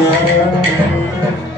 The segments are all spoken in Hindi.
Thank you.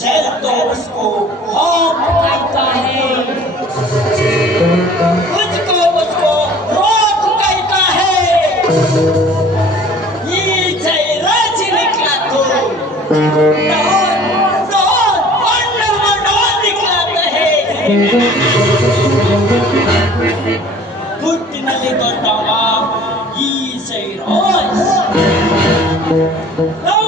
जल तो उसको होम कहता है मुझको मुझको रोक कहता है ये जय राज निकला तो डॉन डॉन वंडर वो डॉन निकलाता है ಹುಟ್ಟಿನಲ್ಲಿ ದೊಡ್ಡವ ಈ ಸೈರಾಜ್ No!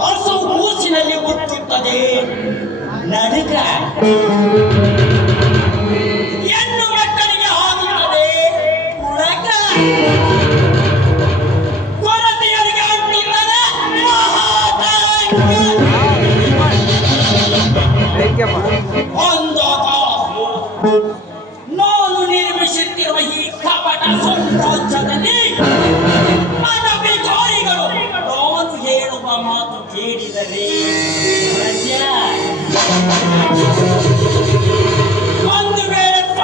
ಹಸು ಕೂಸಿನಲ್ಲಿ ಹುಟ್ಟುತ್ತದೆ. ನಡುಕ ಹೆಣ್ಣು ಮಕ್ಕಳಿಗೆ ಆಗುತ್ತದೆ ಉಳಕ ಕೊರತೆಯರಿಗೆ ಅಂಟುತ್ತದೆ ಮಹಾತರಂಗ. ಮಾತು ಕೇಳಿದರೆ. ಒಂದು ವೇಳೆ ಕೂಡ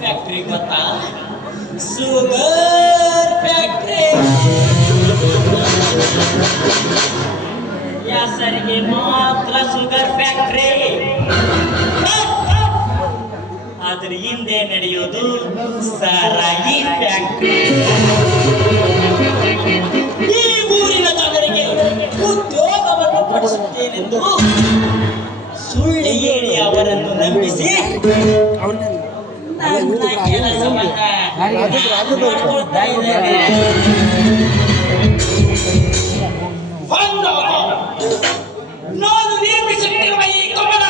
फैक्ट्री बता। फैक्ट्री या सर फैक्ट्री ಆದ್ರೆ ಹಿಂದೆ ನಡೆಯೋದು ಸಾರಾಯಿ ಫ್ಯಾಕ್ಟ್ರಿ ಬಿಸಿ ನಾನು ನಿರ್ಮಿಸುತ್ತಿರುವ ಈ ಕಮಲ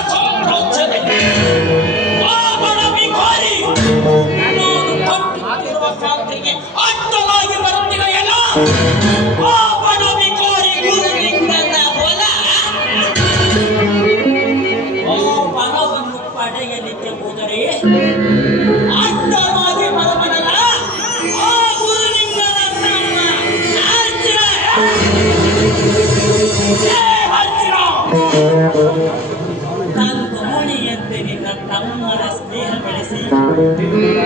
Thank you.